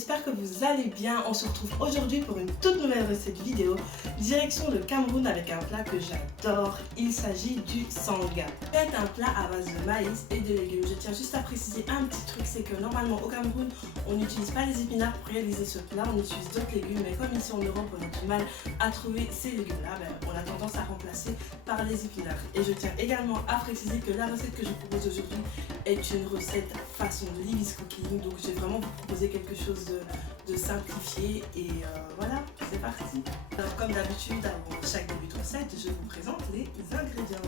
j'espère que vous allez bien. On se retrouve aujourd'hui pour une toute nouvelle recette vidéo. Direction le Cameroun avec un plat que j'adore. Il s'agit du sanga. C'est un plat à base de maïs et de légumes. Je tiens juste à préciser un petit truc, c'est que normalement au Cameroun, on n'utilise pas les épinards pour réaliser ce plat. On utilise d'autres légumes, mais comme ici en Europe, on a du mal à trouver ces légumes-là, on a tendance à remplacer par les épinards. Et je tiens également à préciser que la recette que je vous propose aujourd'hui est une recette façon de Lily's Cooking. Donc j'ai vraiment vous proposer quelque chose de simplifié et voilà, c'est parti. Alors comme d'habitude, avant chaque début de recette, je vous présente les ingrédients.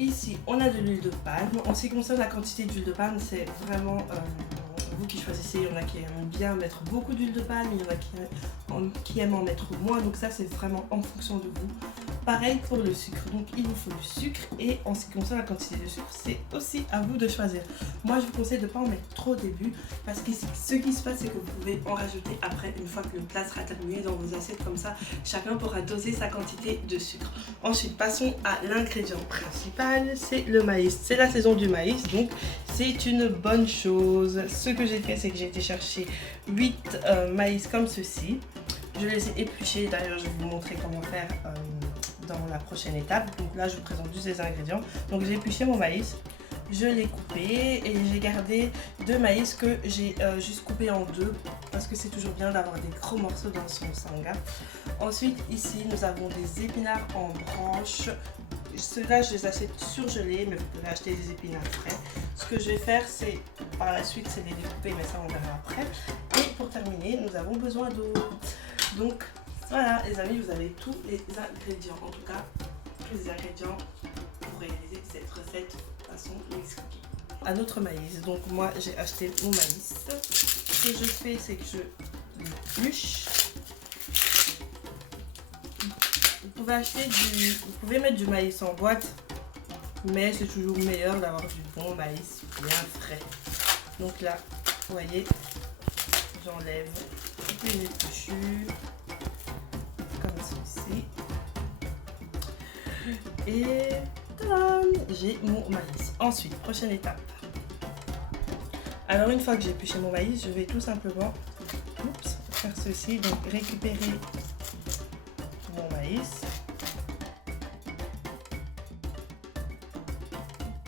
Ici, on a de l'huile de palme. En ce qui concerne la quantité d'huile de palme, c'est vraiment vous qui choisissez. Il y en a qui aiment bien mettre beaucoup d'huile de palme, il y en a qui aiment en mettre moins. Donc ça, c'est vraiment en fonction de vous. Pareil pour le sucre, donc il vous faut du sucre et en ce qui concerne la quantité de sucre, c'est aussi à vous de choisir. Moi je vous conseille de ne pas en mettre trop au début parce que ce qui se passe c'est que vous pouvez en rajouter après une fois que le plat sera terminé dans vos assiettes, comme ça chacun pourra doser sa quantité de sucre. Ensuite passons à l'ingrédient principal, c'est le maïs. C'est la saison du maïs donc c'est une bonne chose. Ce que j'ai fait c'est que j'ai été chercher 8 maïs comme ceci. Je les ai épluchés, d'ailleurs je vais vous montrer comment faire dans la prochaine étape. Donc là je vous présente juste les ingrédients. Donc j'ai épluché mon maïs, je l'ai coupé et j'ai gardé 2 maïs que j'ai juste coupé en 2 parce que c'est toujours bien d'avoir des gros morceaux dans son sanga. Ensuite ici nous avons des épinards en branches. Ceux-là je les achète surgelés, mais vous pouvez acheter des épinards frais. Ce que je vais faire c'est par la suite c'est les découper, mais ça on verra après. Et pour terminer nous avons besoin d'eau. Donc voilà les amis, vous avez tous les ingrédients, en tout cas tous les ingrédients pour réaliser cette recette façon Lily's Cooking. À notre maïs, donc moi j'ai acheté mon maïs. Ce que je fais c'est que je l'épluche. Vous pouvez mettre du maïs en boîte, mais c'est toujours meilleur d'avoir du bon maïs bien frais. Donc là, vous voyez, j'enlève toutes les épluchures comme ceci. Et j'ai mon maïs. Ensuite, prochaine étape. Alors une fois que j'ai épluché mon maïs, je vais tout simplement faire ceci. Donc récupérer mon maïs.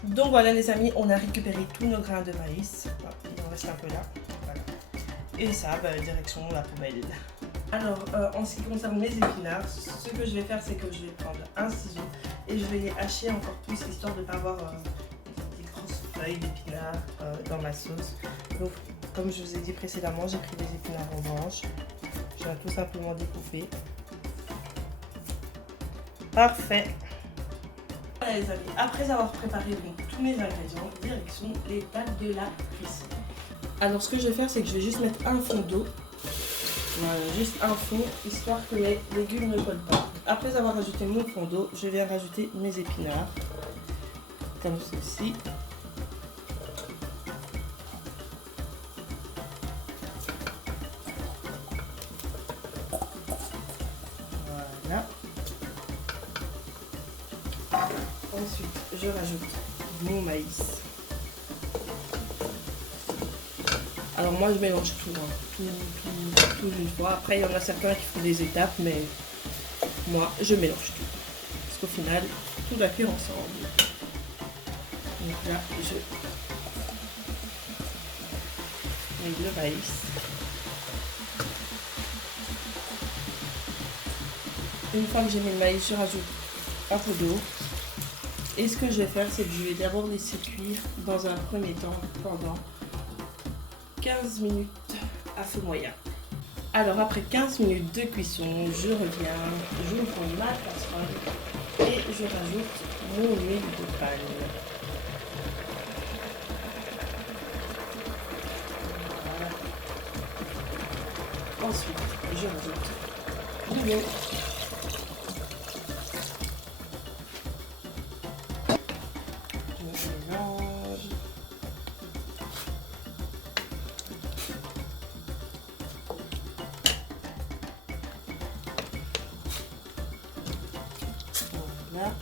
Donc voilà les amis, on a récupéré tous nos grains de maïs. Il en reste un peu là. Voilà. Et ça, direction la poubelle. Alors en ce qui concerne mes épinards, ce que je vais faire c'est que je vais prendre un ciseau et je vais les hacher encore plus histoire de ne pas avoir des grosses feuilles d'épinards dans ma sauce. Donc comme je vous ai dit précédemment, j'ai pris des épinards en branches. Je vais tout simplement découper. Parfait. Voilà les amis, après avoir préparé donc tous mes ingrédients, direction l'étape de la cuisson. Alors ce que je vais faire c'est que je vais juste mettre un fond d'eau. Voilà, juste un fond, histoire que les légumes ne collent pas. Après avoir rajouté mon fond d'eau, je vais rajouter mes épinards, comme ceci. Voilà. Ensuite, je rajoute mon maïs. Alors moi je mélange tout, tout d'une fois. Après il y en a certains qui font des étapes, mais moi je mélange tout. Parce qu'au final, tout va cuire ensemble. Donc là, je mets le maïs. Une fois que j'ai mis le maïs, je rajoute un peu d'eau. Et ce que je vais faire, c'est que je vais d'abord laisser cuire dans un premier temps pendant 15 minutes à feu moyen. Alors après 15 minutes de cuisson, je reviens, j'ouvre ma casserole et je rajoute mon huile de palme. Voilà. Ensuite, je rajoute l'eau. Je mélange. Voilà.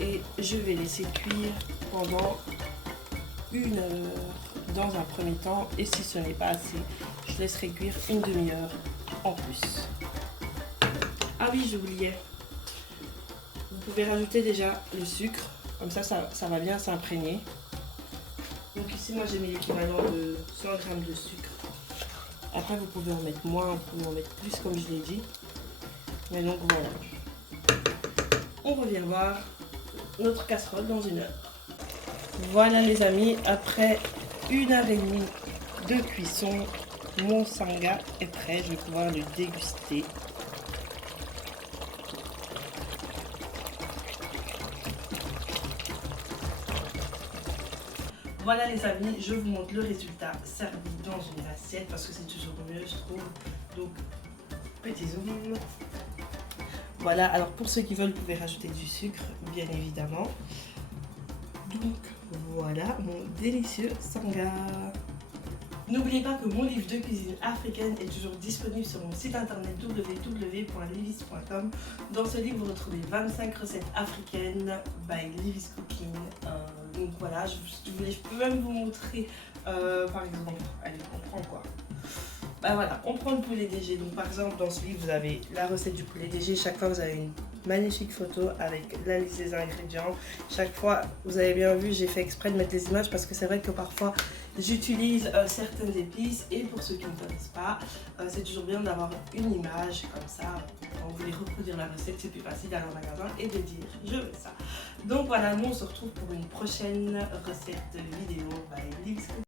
Et je vais laisser cuire pendant 1 heure dans un premier temps et si ce n'est pas assez, je laisserai cuire une demi-heure en plus. Ah oui, j'oubliais. Vous pouvez rajouter déjà le sucre, comme ça va bien s'imprégner. Donc ici, moi j'ai mis l'équivalent de 100 g de sucre. Après, vous pouvez en mettre moins, vous pouvez en mettre plus comme je l'ai dit. Mais donc voilà. On revient voir notre casserole dans une heure. Voilà les amis, après 1h30 de cuisson, mon sanga est prêt. Je vais pouvoir le déguster. Voilà les amis, je vous montre le résultat servi dans une assiette parce que c'est toujours mieux je trouve. Donc petit zoom. Voilà, alors pour ceux qui veulent, vous pouvez rajouter du sucre bien évidemment. Donc voilà mon délicieux sanga. N'oubliez pas que mon livre de cuisine africaine est toujours disponible sur mon site internet www.livis.com. Dans ce livre, vous retrouvez 25 recettes africaines by Livis Cooking. Donc voilà, je peux même vous montrer, par exemple, allez, on prend quoi? Bah voilà, on prend le poulet DG. Donc par exemple, dans ce livre, vous avez la recette du poulet DG. Chaque fois, vous avez une magnifique photo avec la liste des ingrédients. Chaque fois, vous avez bien vu, j'ai fait exprès de mettre des images parce que c'est vrai que parfois, j'utilise certaines épices. Et pour ceux qui ne connaissent pas, c'est toujours bien d'avoir une image comme ça. Quand vous voulez reproduire la recette, c'est plus facile d'aller au magasin et de dire je veux ça. Donc voilà, nous on se retrouve pour une prochaine recette vidéo by Livis Cooking.